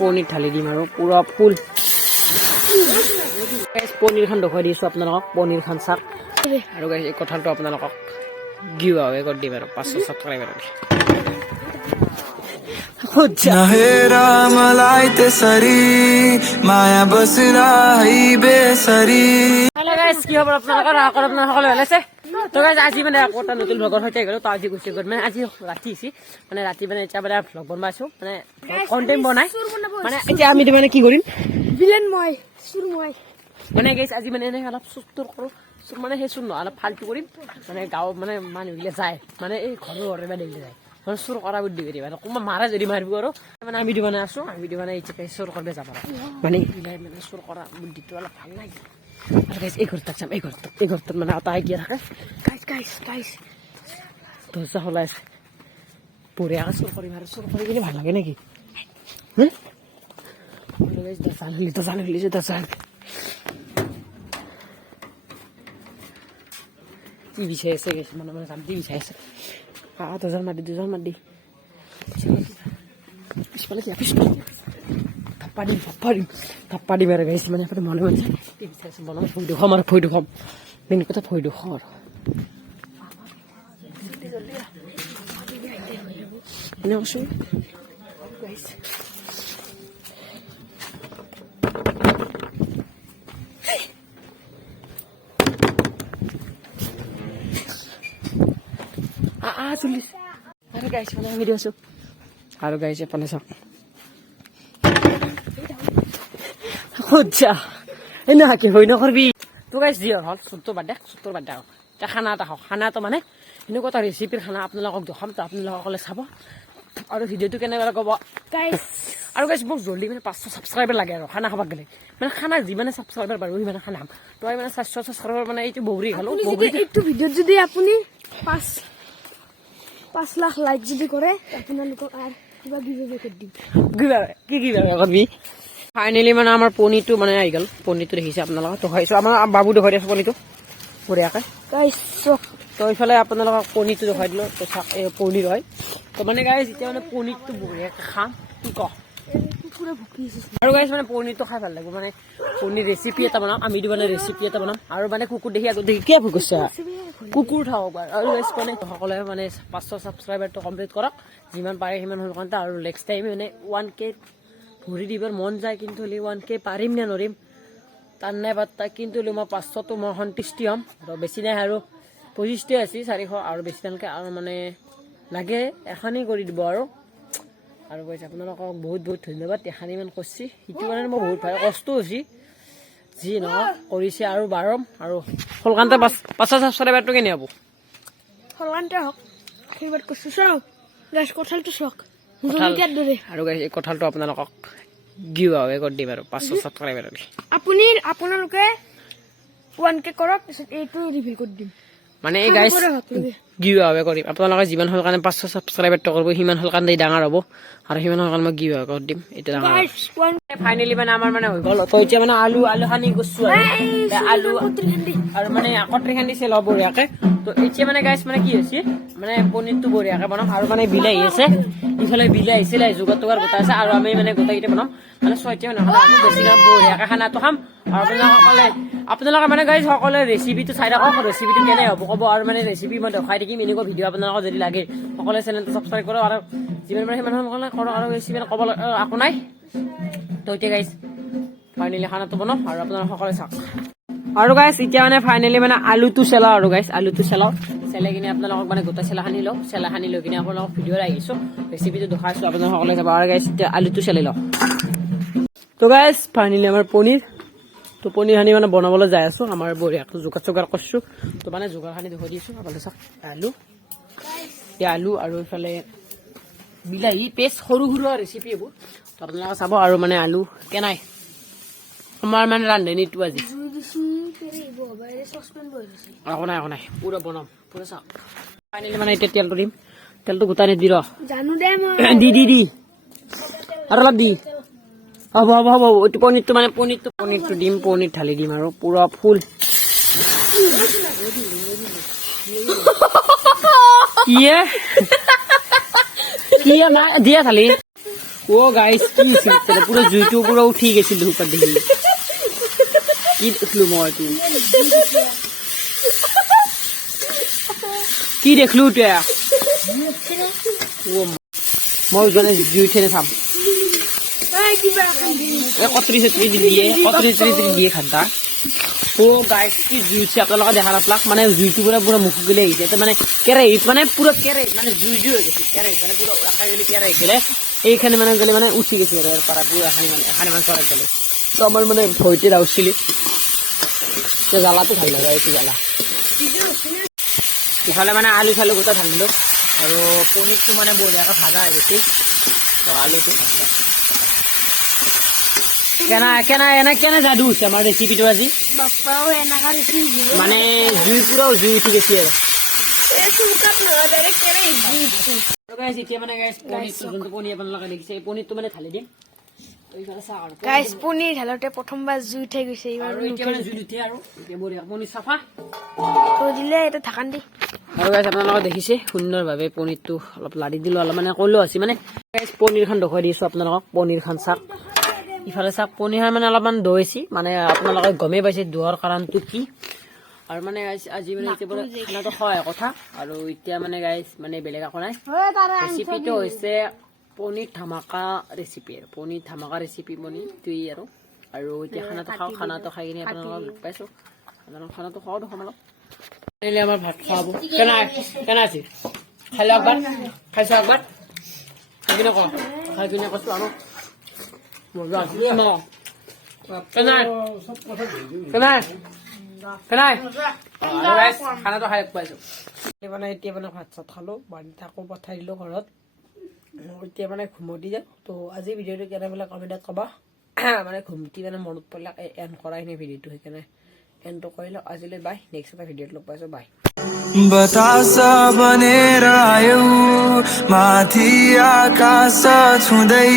পনীৰ ঢালি দিম আৰু পুৰা ফুল পনীৰ খান দেখুৱাই দিছোঁ আপোনালোকক পনীৰ খান চাওক আৰু গাইছ এই কঁঠালটো আপোনালোকক গিভ আৱে কৰি দিম আৰু 500 ছাবস্ক্ৰাইবাৰ হেল্ল' গাইছ কি খবৰ আপোনালোকৰ আপোনালোকৰ সকলো ভাল আছে তো গাইছ আজি মানে আকৌ এটা নতুন ব্লগৰ সৈতে গ'লো তো আজি গুচি গ'ল মানে আজি ৰাতি হৈছে মানে ৰাতি মানে এতিয়া মানে ব্লগ বনাইছোঁ মানে কণ্টেণ্ট বনাই মানে এতিয়া আমি মানে কি কৰিম ভিলেন মই সুৰ মই মানে গাইছ আজি মানে এনেই অলপ চুৰ কৰোঁ মানে সেই চুৰ নহয় অলপ ফাল্টু কৰিম মানে গাঁৱত মানে মানুহবিলাক যায় মানে এই ঘৰৰ ঘৰে মানে যায় মানে চুৰ কৰা বুদ্ধি কৰি মানে কোনোবা মাৰা যদি মাৰিব আৰু মানে আমি মানে আছোঁ আমি মানে এতিয়া চুৰ কৰিব যাব আৰু মানে এইবিলাক মানে চুৰ কৰা বুদ্ধিটো অলপ ভাল লাগে আৰু গাইছ এই ঘৰটোত যাম এই ঘৰটোত মানে এটা আইডিয়া থাকে গাইছ দৰ্জা খোলাই আছে বঢ়িয়াকৈ চুৰ কৰিম আৰু চুৰ কৰি কিনে ভাল লাগে নেকি দৰ্জা খুলিছে টিভি চাই আছে গেছে মানে যাম টিভি চাই আছে দুজন মাতি পিছফালে থাপ্পা দিম আৰু গাইছে মানে মনে টিভি চাই আছে মনে ভয় দেখুৱাম আৰু ভয় দেখুৱাম মেইন কথা ভয় দেখুৱাম আৰু এনে কৈছোঁ গাইছে চলিছে আৰু গাইছে মানে আমি দিছোঁ আৰু গাইছে পালে চাওক সজ্জা এনেকে হৈ নকৰবি তো গাইছ যি হ'ল চুৰটোৰ বাদ দে এতিয়া খানা এটা খাওক খানাটো মানে এনেকুৱা এটা ৰেচিপিৰ খানা আপোনালোকক দেখাম তো আপোনালোকসকলে চাব আৰু ভিডিঅ'টো কেনেকৈ ক'ব গাইছ আৰু গাইছ মোক জল্দি মানে 500 ছাবস্ক্ৰাইবাৰ লাগে আৰু খানা খাব গ'লে মানে খানা যিমানে ছাবস্ক্ৰাইবাৰ পাৰোঁ সিমানে খানা খাম তো আমি মানে 400 ছাবস্ক্ৰাইবাৰ মানে এইটো বগৰী খালোঁ এইটো ভিডিঅ'ত যদি আপুনি 5 লাখ লাইক যদি কৰে আপোনালোকক আৰু কিবা গিভএৱে কৰি দিম কি গিভএৱে কৰিবি ফাইনেলি মানে আমাৰ পনীৰটো মানে আহি গ'ল পনীৰটো দেখিছে আপোনালোকক তো খাইছোঁ আমাৰ বাবু দেখুৱাই দিছোঁ পনীৰটো বঢ়িয়াকৈ গাইছ তো এইফালে আপোনালোকক পনীৰটো দেখুৱাই দিলোঁ তো চাওক এই পনীৰ হয় তো মানে গাইছ যেতিয়া মানে পনীৰটো বঢ়িয়াকৈ খাম কি কওঁ কুকুৰে ভুকি আছে আৰু গাইছ মানে পনীৰটো খাই ভাল লাগিব মানে পনীৰ ৰেচিপি এটা বনাম আমি মানে ৰেচিপি এটা বনাম আৰু মানে কুকুৰ দেখি আগত দেখি কিয় ভুকিছে কুকুৰ থাকক আৰু গাইছ মানে সকলোৱে মানে 500 ছাবস্ক্ৰাইবাৰটো কমপ্লিট কৰক যিমান পাৰে সিমান সোনকালে আৰু নেক্সট টাইম মানে 1K ভৰি দিবৰ মন যায় কিন্তু 1K পাৰিম নে নোৱাৰিম তাৰ নাই বাৰ্তা কিন্তু মই 500টো মই সন্তুষ্টি হ'ম আৰু বেছি নাই আৰু 25টো আছে 400 আৰু বেছি তেনেকৈ আৰু মানে লাগে এখনেই কৰি দিব আৰু কৈছে আপোনালোকক বহুত ধন্যবাদ এখানি ইমান কৰিছে সেইটো কাৰণে মই বহুত ভাল কষ্ট হৈছে যি নহওক কৰিছে আৰু বাৰম আৰু সোনকালে 500 ছাবস্ক্ৰাইবাৰটো কেনে হ'ব সোনকালে হওক আশীৰ্বাদ কৰিছোঁ চাওক গাইছ কঁঠালটো চাওক আৰু গাইছ এই কঁঠালটো আপোনালোকক গিভ আৱে কৰি দিম আৰু 500 ছাবস্ক্ৰাইবাৰ আপোনালোকে 1K কৰক পিছত এইটো ৰিভিল কৰি দিম মানে এই গাইছ গিভ আৱে কৰিম আপোনালোকে যিমান সোনকালে 500 ছাবস্ক্ৰাইবাৰটো কৰিব সিমান সোনকালে ডাঙৰ হ'ব আৰু সিমান সোনকালে মই গিভ আৱে কৰি দিম এইটো ডাঙৰ ফাইনেলি মানে আমাৰ মানে হৈ গ'ল তো এতিয়া মানে আলু খানি গৈছোঁ আৰু আলু আৰু মানে কটৰি খান্দিছে লওঁ বঢ়িয়াকৈ তো এতিয়া মানে গাইছ মানে কি হৈছে মানে পনীৰটো বঢ়িয়াকৈ বনাম আৰু মানে বিলাহী আছে ইফালে বিলাহী আহিছিলে যোগাৰ টোগাৰ গোটাই আছে আৰু আমি মানে গোটেইকেইটা বনাম মানে 6টা মানে বেছিকৈ বঢ়িয়াকৈ খানাটো খাম আৰু আপোনালোকে মানে গাইছ সকলোৱে ৰেচিপিটো চাই থাকক ৰেচিপিটো কেনে হ'ব ক'ব আৰু মানে ৰেচিপি মই দেখাই থাকিম এনেকুৱা ভিডিঅ' আপোনালোকক যদি লাগে সকলোৱে চেনেলটো ছাবস্ক্ৰাইব কৰক আৰু যিমান পাৰে সিমান সোনকালে কৰক আৰু ৰেচিপি ক'ব একো নাই তো এতিয়া গাইছ ফাইনেলি খানাটো বনাম আৰু আপোনালোকে সকলোৱে চাওক আৰু গাইছ এতিয়া মানে ফাইনেলি মানে আলুটো চেলাওঁ আৰু গাইছ আলুটো চেলাই কিনে আপোনালোকক মানে গোটা চেলা সানি লৈ কিনে আপোনালোকক ভিডিঅ'ত আহিছোঁ ৰেচিপিটো দেখাইছোঁ আপোনালোকে সকলোৱে চাব আৰু গাইছ এতিয়া আলুটো চেলাই লওঁ তো গাইছ ফাইনেলি আমাৰ পনীৰ তো পনীৰ সানি মানে বনাবলৈ যাই আছোঁ আমাৰ বঢ়িয়াকৈ যোগাৰ কৰিছোঁ তো মানে যোগাৰ সানি দেখুৱাই দিছোঁ আপোনালোকে চাওক আলু আৰু এইফালে বিলাহী পেষ্ট সৰু ৰেচিপি এইবোৰ তো আপোনালোকে চাব আৰু মানে আলু কেনাই আমাৰ মানে ৰান্ধনীটো আজি একো নাই পুৰা বনাম পুৰা চাওক ফাইনেলি মানে এতিয়া তেলটো গোটাই নিদি দি আৰু অলপ দি হ'ব পনীৰটো দিম পনীৰ ঢালি দিম আৰু পুৰা ফুল কি দিয়া থালি ও গাইস কি ছিল পুরো জুইটো পুরো উঠি গেছিল উপর দেখি কি দেখলু মই তুই কি দেখলু তুই ও মই জনে জুই ঠেনে থাম কতরি দিয়ে খাদ্দা ও গাইস কি জুই আপোনালোকে দেখা নাপালাক মানে জুইটো পুৰা মুখ গলে আহিছে এটা মানে কেৰাহীত মানে পুৰা কেৰাহীত মানে জুই হৈ গৈছে কেৰাহীত মানে পুৰা একাগলি কেৰাহীত গেলে এইখানে মানে গেলে মানে উঠি গেছে আৰু ইয়াৰ পৰা পুৰা এখানে মানে চৰাই গেলে তো আমাৰ মানে ভয়তে ৰাউছিলি তো জ্বালাটো ভাল লাগে এইটো জ্বালা ইফালে মানে আলু চালু গোটা ঢালিলো আৰু পনীৰটো মানে বঢ়িয়াকৈ ভাজা হৈ গৈছে তো আলুটো ভাজা কেনে যাদু হৈছে আমাৰ ৰেচিপিটো আজি বাপ্পাও এনেকা ৰেচিপি মানে জুই পুৰাও জুই উঠি গৈছে আৰু এতিয়া মানে পনীৰটো যোনটো পনীৰ আপোনালোকে দেখিছে এই পনীৰটো মানে ঢালি দিম গাইছ পনীৰ ঢালোতে প্ৰথমবাৰ জুই উঠাই গৈছে আৰু এতিয়া মানে জুই উঠে আৰু এতিয়া বঢ়িয়া পনীৰ চাফা থৈ দিলে এটা ঢাকন দি আৰু গাইছ আপোনালোকে দেখিছে সুন্দৰভাৱে পনীৰটো অলপ লাৰি দিলো অলপ মানে কলো আছে মানে গাইছ পনীৰখন দেখুৱাই দিছো আপোনালোকক পনীৰখন চাওক ইফালে চাওক পনীৰ মানে অলপমান দৈছি মানে আপোনালোকে গমেই পাইছে দোৱাৰ কাৰণটো কি আৰু মানে আজি মানে এতিয়া খানাটো হয় কথা আৰু এতিয়া মানে গাইছ মানে বেলেগ একো নাই ৰেচিপিটো হৈছে পনীৰ ধামাকা ৰেচিপি আৰু পনীৰ ধামাকা ৰেচিপি পনীৰটোৱেই আৰু এতিয়া খানাটো খাওঁ খানাটো খাই কিনে আপোনালোকক লগ পাইছো আপোনালোক খানাটো খাওঁ দেখোন অলপ আমাৰ ভাত খাব কেনে আছে খাইলো একবাৰ খাইছো একবাৰ খাই কিনে ক খাই কিনে কৈছো আৰু মজা আছে খানাটো খাই পাইছো মানে এতিয়া মানে ভাত চাত খালো বাৰীত আকৌ পঠাই দিলো ঘৰত এতিয়া মানে ঘুমতি যাওঁ তো আজি ভিডিঅ'টো কেনেকৈ কমেণ্টত ক'বা মানে ঘুমতি মানে মনত পৰিলে এণ্ড কৰাই নাই ভিডিঅ'টো সেইকাৰণে এণ্ডটো কৰিলোঁ আজিলৈ বাই নেক্সট এটা ভিডিঅ'ত লগ পাইছোঁ বাই बतासा बनेर आयौ माथि आकाश छुँदै